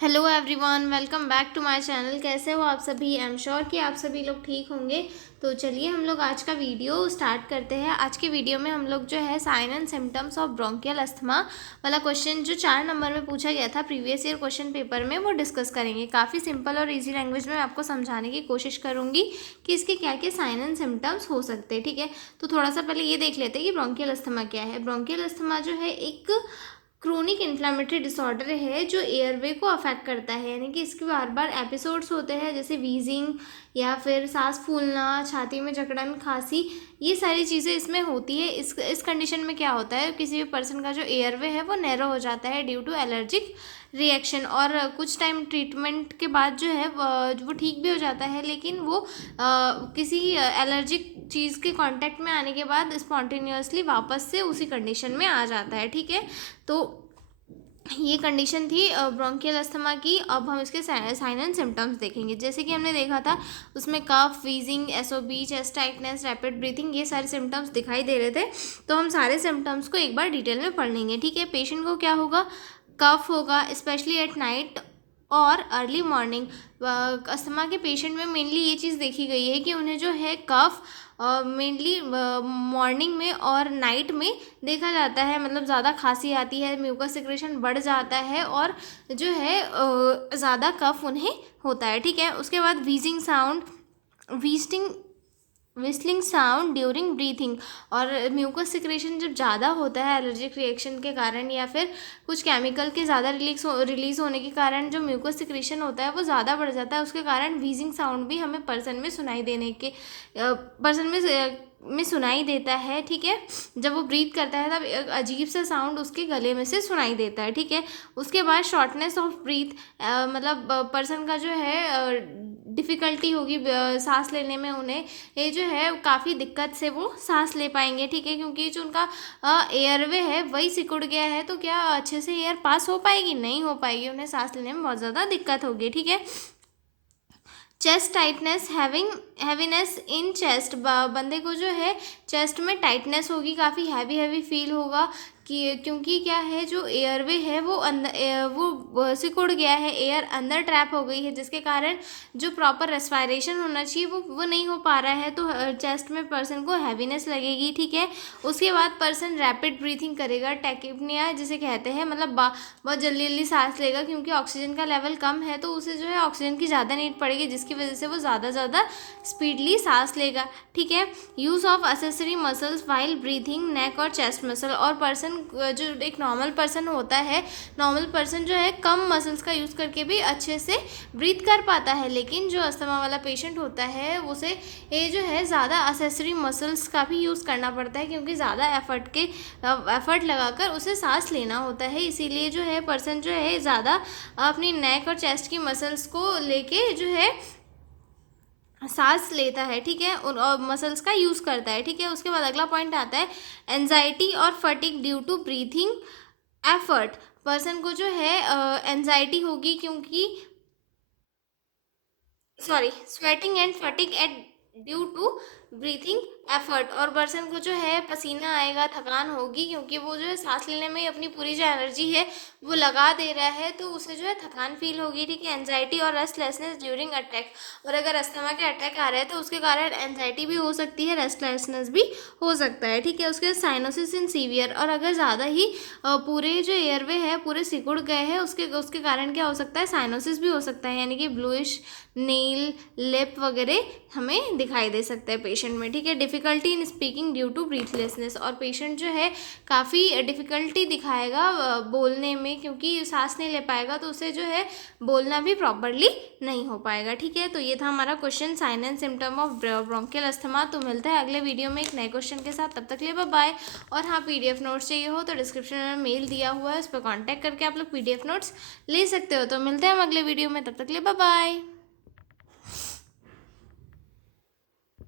Hello everyone, welcome back to my channel. कैसे हो आप सभी? आई एम श्योर कि आप सभी लोग ठीक होंगे। तो चलिए हम लोग आज का वीडियो स्टार्ट करते हैं। आज के वीडियो में हम लोग जो है sign and symptoms of bronchial asthma वाला क्वेश्चन जो 4 नंबर में पूछा गया था प्रीवियस ईयर क्वेश्चन पेपर में, वो डिस्कस करेंगे। काफ़ी सिंपल और ईजी लैंग्वेज में आपको समझाने की कोशिश करूँगी कि इसके क्या क्या साइन एंड सिम्टम्स हो सकते हैं। ठीक है, तो थोड़ा सा पहले ये देख लेते हैं कि ब्रोंकियल अस्थमा क्या है। ब्रोंकियल अस्थमा जो है एक क्रोनिक इन्फ्लामेटरी डिसऑर्डर है जो एयरवे को अफेक्ट करता है, यानी कि इसके बार बार एपिसोड्स होते हैं जैसे वीजिंग या फिर सांस फूलना, छाती में जकड़न, खांसी, ये सारी चीज़ें इसमें होती है। इस कंडीशन में क्या होता है, किसी भी पर्सन का जो एयरवे है वो नैरो हो जाता है ड्यू टू एलर्जिक रिएक्शन, और कुछ टाइम ट्रीटमेंट के बाद जो है वो ठीक भी हो जाता है, लेकिन वो किसी एलर्जिक चीज़ के कांटेक्ट में आने के बाद स्पॉन्टेनियसली वापस से उसी कंडीशन में आ जाता है। ठीक है, तो ये कंडीशन थी ब्रोंकियल अस्थमा की। अब हम इसके साइन एंड सिम्टम्स देखेंगे। जैसे कि हमने देखा था उसमें cough, wheezing, SOB, chest tightness, rapid breathing, ये सारे सिम्टम्स दिखाई दे रहे थे। तो हम सारे सिम्टम्स को एक बार डिटेल में पढ़ लेंगे। ठीक है, पेशेंट को क्या होगा, कफ होगा स्पेशली एट नाइट और अर्ली मॉर्निंग। अस्थमा के पेशेंट में मेनली ये चीज़ देखी गई है कि उन्हें जो है कफ मेनली मॉर्निंग में और नाइट में देखा जाता है, मतलब ज़्यादा खांसी आती है, म्यूकस सिक्रेशन बढ़ जाता है और जो है ज़्यादा कफ उन्हें होता है। ठीक है, उसके बाद wheezing sound, whistling whistling sound during breathing, और म्यूकस सिक्रेशन जब ज़्यादा होता है एलर्जिक रिएक्शन के कारण या फिर कुछ केमिकल के ज़्यादा रिलीज होने के कारण जो म्यूकस सिक्रेशन होता है वो ज़्यादा बढ़ जाता है, उसके कारण वीजिंग साउंड भी हमें पर्सन में सुनाई देने के पर्सन में सुनाई देता है। ठीक है, जब वो ब्रीथ करता है तब एक अजीब सा साउंड उसके गले में से सुनाई देता है। ठीक है, उसके बाद शॉर्टनेस ऑफ ब्रीथ, मतलब पर्सन का जो है डिफ़िकल्टी होगी सांस लेने में, उन्हें ये जो है काफ़ी दिक्कत से वो सांस ले पाएंगे। ठीक है, क्योंकि जो उनका एयरवे है वही सिकुड़ गया है, तो क्या अच्छे से एयर पास हो पाएगी? नहीं हो पाएगी, उन्हें सांस लेने में बहुत ज़्यादा दिक्कत होगी। ठीक है, chest tightness, heaviness in chest, बंदे को जो है चेस्ट में टाइटनेस होगी, काफ़ी हैवी हैवी फील होगा कि क्योंकि क्या है, जो एयरवे है वो अंदर वो सिकुड़ गया है, एयर अंदर ट्रैप हो गई है, जिसके कारण जो प्रॉपर रेस्पायरेशन होना चाहिए वो नहीं हो पा रहा है, तो चेस्ट में पर्सन को हैवीनेस लगेगी। ठीक है, उसके बाद पर्सन रैपिड ब्रीथिंग करेगा, टैकिपनिया जिसे कहते हैं, मतलब बहुत जल्दी जल्दी सांस लेगा, क्योंकि ऑक्सीजन का लेवल कम है तो उसे जो है ऑक्सीजन की ज़्यादा नीड पड़ेगी, जिसकी वजह से वो ज़्यादा स्पीडली सांस लेगा। ठीक है, use of accessory muscles while breathing, neck और चेस्ट मसल, और पर्सन जो एक नॉर्मल पर्सन होता है, नॉर्मल पर्सन जो है कम मसल्स का यूज़ करके भी अच्छे से ब्रीथ कर पाता है, लेकिन जो अस्थमा वाला पेशेंट होता है उसे ये जो है ज़्यादा असेसरी मसल्स का भी यूज़ करना पड़ता है, क्योंकि ज़्यादा एफर्ट लगाकर उसे सांस लेना होता है। इसीलिए जो है पर्सन जो है ज़्यादा अपनी नेक और चेस्ट की मसल्स को लेके जो है सांस लेता है। ठीक है, और मसल्स का यूज़ करता है। ठीक है, उसके बाद अगला पॉइंट आता है एंजाइटी और fatigue due to breathing effort. Person को जो है एंजाइटी होगी, क्योंकि sorry sweating and fatigue at due to breathing effort, और पर्सन को जो है पसीना आएगा, थकान होगी, क्योंकि वो जो है सांस लेने में अपनी पूरी जो एनर्जी है वो लगा दे रहा है, तो उसे जो है थकान फील होगी। ठीक है, एंजाइटी और रेस्टलेसनेस ड्यूरिंग अटैक, और अगर अस्थमा के अटैक आ रहे हैं तो उसके कारण एंजाइटी भी हो सकती है, रेस्टलेसनेस भी हो सकता है। ठीक है, उसके साइनोसिस इन सीवियर, और अगर ज़्यादा ही पूरे जो एयरवे है पूरे सिकुड़ गए हैं, उसके उसके कारण क्या हो सकता है, साइनोसिस भी हो सकता है, यानी कि ब्लूइश नील लिप वगैरह हमें दिखाई दे सकता है पेशेंट में। ठीक है, difficulty in speaking due to breathlessness, और पेशेंट जो है काफ़ी डिफ़िकल्टी दिखाएगा बोलने में, क्योंकि सांस नहीं ले पाएगा, तो उसे जो है बोलना भी प्रॉपरली नहीं हो पाएगा। ठीक है, तो ये था हमारा question sign and symptom of bronchial asthma. तो मिलता है अगले वीडियो में एक नए क्वेश्चन के साथ, तब तक के लिए बाय बाय। और हाँ, PDF नोट्स चाहिए हो तो डिस्क्रिप्शन में मेल दिया हुआ है, उस पर कॉन्टैक्ट करके आप लोग PDF नोट्स ले सकते हो। तो मिलते हैं हम अगले वीडियो में, तब तक के लिए बाय बाय।